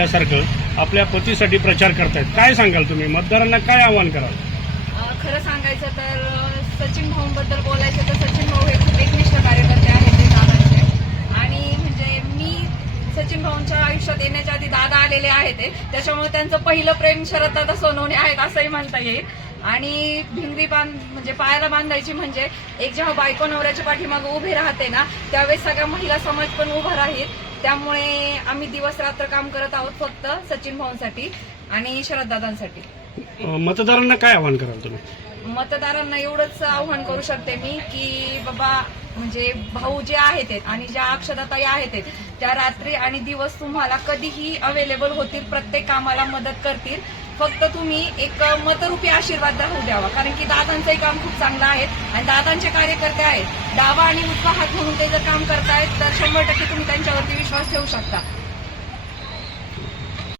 म्हणल्यासारखं आपल्या पतीसाठी प्रचार करतायत, काय सांगाल तुम्ही? मतदारांना काय आव्हान कराल? खरं सांगायचं तर सचिन भाऊंबद्दल बोलायचं तर सचिन भाऊ हे खूप एकनिष्ठ कार्यकर्ते आहेत ते दादांचे. आणि म्हणजे मी सचिन भाऊंच्या आयुष्यात येण्याच्या आधी दादा आलेले आहेत त्याच्यामुळे त्यांचं पहिलं प्रेम शरददादा सोनवणे आहेत असंही म्हणता येईल. आणि भिंगरी म्हणजे पायाला बांधायची म्हणजे एक जेव्हा बायको नवऱ्याच्या पाठीमागे उभे राहते ना त्यावेळेस सगळ्या महिला समाज पण उभा राहील. त्यामुळे आम्ही दिवस रात्र काम करत आहोत फक्त सचिन भाऊंसाठी आणि शरददादांसाठी. मतदारांना काय आव्हान कराल तुम्ही? मतदारांना एवढंच आव्हान करू शकते मी की बाबा म्हणजे भाऊ जे आहेत आणि ज्या अक्षताताई आहेत त्या रात्री आणि दिवस तुम्हाला कधीही अवेलेबल होतील, प्रत्येक कामाला मदत करतील. फक्त तुम्ही एक मतरूपी आशीर्वाद राहू द्यावा, कारण की दादांचंही काम खूप चांगलं आहे आणि दादांचे कार्यकर्ते आहेत. डावा आणि उजवा हात म्हणून ते जर काम करतायत तर 100% तुम्ही त्यांच्यावरती विश्वास ठेवू शकता.